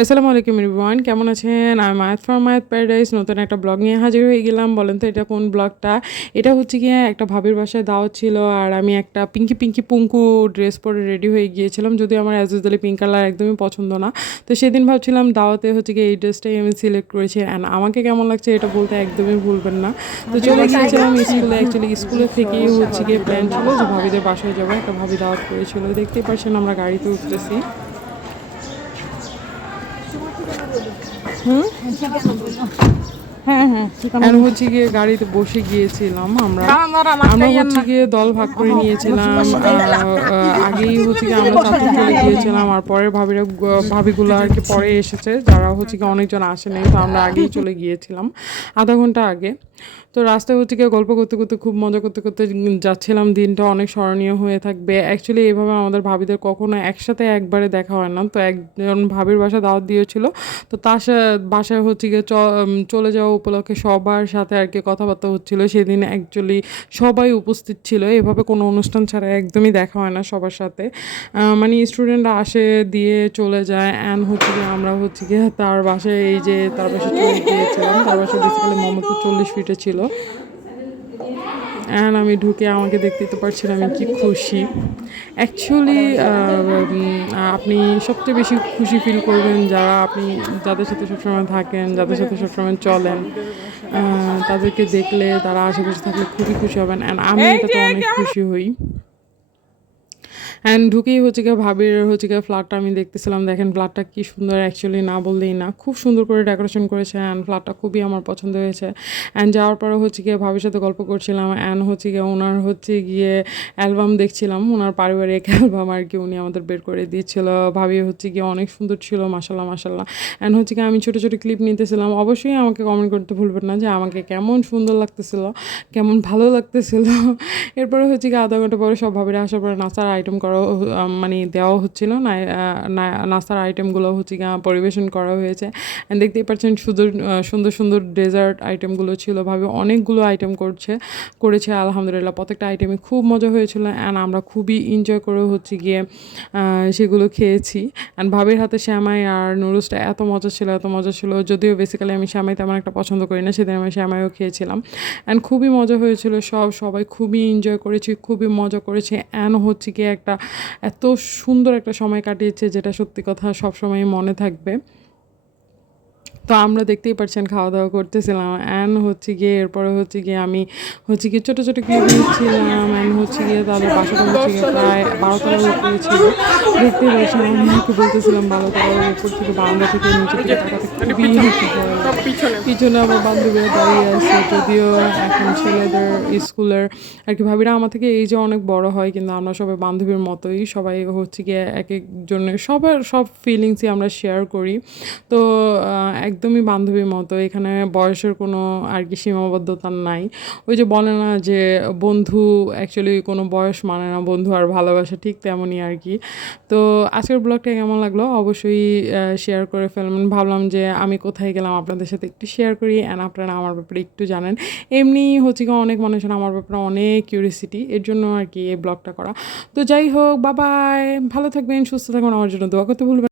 আসসালামু আলাইকুম এভরিওয়ান, কেমন আছেন? আমি মায়াত ফ্রম মায়াত প্যারাডাইস নতুন একটা ব্লগ নিয়ে হাজির হয়ে গেলাম। বলেন তো এটা কোন ব্লগটা? এটা হচ্ছে গিয়ে একটা ভাবির বাসায় দাওয়াত ছিল, আর আমি একটা পিঙ্কি পিঙ্কি পুঙ্কু ড্রেস পরে রেডি হয়ে গিয়েছিলাম, যদিও আমার অ্যাজ ইউজুয়ালি পিঙ্ক কালার একদমই পছন্দ না। তো সেদিন ভাবছিলাম দাওয়াতে হচ্ছে গিয়ে এই ড্রেসটাই আমি সিলেক্ট করেছি, অ্যান্ড আমাকে কেমন লাগছে এটা বলতে একদমই ভুলবেন না। তো চলে গিয়েছিলাম স্কুলে, অ্যাকচুয়ালি স্কুলে থেকেই হচ্ছে গিয়ে প্ল্যান ছিল যে ভাবিদের বাসায় যাবো, একটা ভাবি দাওয়াত করেছিল। দেখতেই পাচ্ছেন আমরা গাড়িতে উঠতেছি। হুম, হ্যাঁ হ্যাঁ আর হচ্ছে গিয়ে গাড়িতে বসে গিয়েছিলাম আমরা আমরা হচ্ছে গিয়ে দল ভাগ করে নিয়েছিলাম। আগেই হচ্ছে গিয়ে আমরা চারজন চলে গিয়েছিলাম, আর পরের ভাবিগুলো আর কি পরে এসেছে, যারা হচ্ছে গিয়ে অনেকজন আসেনি। তো আমরা আগেই চলে গিয়েছিলাম, আধা ঘন্টা আগে। তো রাস্তায় হচ্ছে গিয়ে গল্প করতে করতে খুব মজা করতে করতে যাচ্ছিলাম। দিনটা অনেক স্মরণীয় হয়ে থাকবে। অ্যাকচুয়ালি এইভাবে আমাদের ভাবিদের কখনো একসাথে একবারে দেখা হয় না। তো একজন ভাবির বাসা দাওয়াত দিয়েছিল, তো তার বাসায় হচ্ছে গিয়ে চলে যাওয়া উপলক্ষে সবার সাথে আর কি কথাবার্তা হচ্ছিলো। সেদিন অ্যাকচুয়ালি সবাই উপস্থিত ছিল। এভাবে কোনো অনুষ্ঠান ছাড়া একদমই দেখা হয় না সবার সাথে। মানে স্টুডেন্টরা আসে দিয়ে চলে যায়, অ্যান্ড হচ্ছে গিয়ে আমরা হচ্ছে গিয়ে তার বাসায় এই যে তার বাসায় চলে গিয়েছিলাম। তার বাসায় বেসিক্যালি মোহাম্মদপুর 40 ফিটে ছিল। অ্যান্ড আমি ঢুকে আমাকে দেখতেই তো পারছিলাম আমি কি খুশি। অ্যাকচুয়ালি আপনি সবচেয়ে বেশি খুশি ফিল করবেন যাদের সাথে সবসময় থাকেন, যাদের সাথে সবসময় চলেন, তাদেরকে দেখলে, তারা আশেপাশে থাকলে খুবই খুশি হবেন। অ্যান্ড আমি এটাতে অনেক খুশি হই। অ্যান্ড ঢুকেই হচ্ছে গিয়ে ভাবির হচ্ছে গিয়ে ফ্ল্যাটটা আমি দেখতেছিলাম। দেখেন ফ্ল্যাটটা কী সুন্দর, অ্যাকচুয়ালি না বললেই না, খুব সুন্দর করে ডেকোরেশন করেছে। অ্যান্ড ফ্ল্যাটটা খুবই আমার পছন্দ হয়েছে। অ্যান্ড যাওয়ার পরে হচ্ছে গিয়ে ভাবির সাথে গল্প করছিলাম, অ্যান্ড হচ্ছে গিয়ে ওনার হচ্ছে গিয়ে অ্যালবাম দেখছিলাম, ওনার পারিবারিক অ্যালবাম আর কি উনি আমাদের বের করে দিয়েছিল। ভাবি হচ্ছে গিয়ে অনেক সুন্দর ছিল, মাশাল্লাহ মাশাল্লাহ। অ্যান্ড হচ্ছে গিয়ে আমি ছোটো ছোটো ক্লিপ নিতেছিলাম। অবশ্যই আমাকে কমেন্ট করতে ভুলবেন না যে আমাকে কেমন সুন্দর লাগতেছিল, কেমন ভালো লাগতেছিল। এরপরে হচ্ছে গিয়ে আধা ঘন্টা পরে সব ভাবিরা আসার পরে নাস্তার আইটেম করা মানে দেওয়া হচ্ছিল না। নাস্তার আইটেমগুলো হচ্ছে গিয়ে পরিবেশন করা হয়েছে। অ্যান্ড দেখতেই পাচ্ছেন সুন্দর সুন্দর ডেজার্ট আইটেমগুলো ছিল। ভাবি অনেকগুলো আইটেম করেছে আলহামদুলিল্লাহ। প্রত্যেকটা আইটেমই খুব মজা হয়েছিল, অ্যান্ড আমরা খুবই এনজয় করে হচ্ছে গিয়ে সেগুলো খেয়েছি। অ্যান্ড ভাবির হাতে শ্যামাই আর নুডলসটা এত মজা ছিল। যদিও বেসিক্যালি আমি শ্যামাই তেমন একটা পছন্দ করি না, সেদিন আমি শ্যামাইও খেয়েছিলাম। অ্যান্ড খুবই মজা হয়েছিল, সবাই খুবই এনজয় করেছি, খুবই মজা করেছি। অ্যান্ড হচ্ছে গিয়ে এত সুন্দর একটা সময় কাটিয়েছে, যেটা সত্যি কথা সবসময় মনে থাকবে। তো আমরা দেখতেই পাচ্ছেন খাওয়া দাওয়া করতেছিলাম, অ্যান্ড হচ্ছে গিয়ে এরপরে হচ্ছে গিয়ে আমি হচ্ছে গিয়ে ছোটো ছোটো ক্লিপ নিচ্ছিলাম। অ্যান্ড হচ্ছে গিয়ে তাদের বাসাটা হচ্ছে গিয়ে প্রায় 12তলার উপরে ছিল। দেখতেই পাচ্ছেন, আমি একটু বলতেছিলাম 12তলার উপর থেকে বারান্দা থেকে নিচে থেকে তাকাতে খুবই পিছনে আমার বান্ধবীরা দাঁড়িয়ে আছে। যদিও এখন ছেলেদের স্কুলের আর কি ভাবিরা আমার থেকে এই যে অনেক বড় হয়, কিন্তু আমরা সবাই বান্ধবীর মতোই, সবাই হচ্ছে গিয়ে এক একজনের সব ফিলিংসই আমরা শেয়ার করি। তো একদমই বান্ধবীর মতো, এখানে বয়সের কোনো আর কি সীমাবদ্ধতা নাই। ওই যে বলে না যে বন্ধু অ্যাকচুয়ালি কোনো বয়স মানে না, বন্ধু আর ভালোবাসা ঠিক তেমনই আর কি। তো আজকের ব্লগটা কেমন লাগলো অবশ্যই শেয়ার করে ফেলবেন। ভাবলাম যে আমি কোথায় গেলাম আপনাদের সাথে একটু শেয়ার করি, অ্যান্ড আপনারা আমার ব্যাপারে একটু জানেন। এমনি হচ্ছে কি অনেক মানুষের আমার ব্যাপারে অনেক কিউরিয়াসিটি, এর জন্য আর কি এই ব্লগটা করা। তো যাই হোক, বাবাই, ভালো থাকবেন, সুস্থ থাকবেন, আমার জন্য দোয়া করতে ভুলবেন।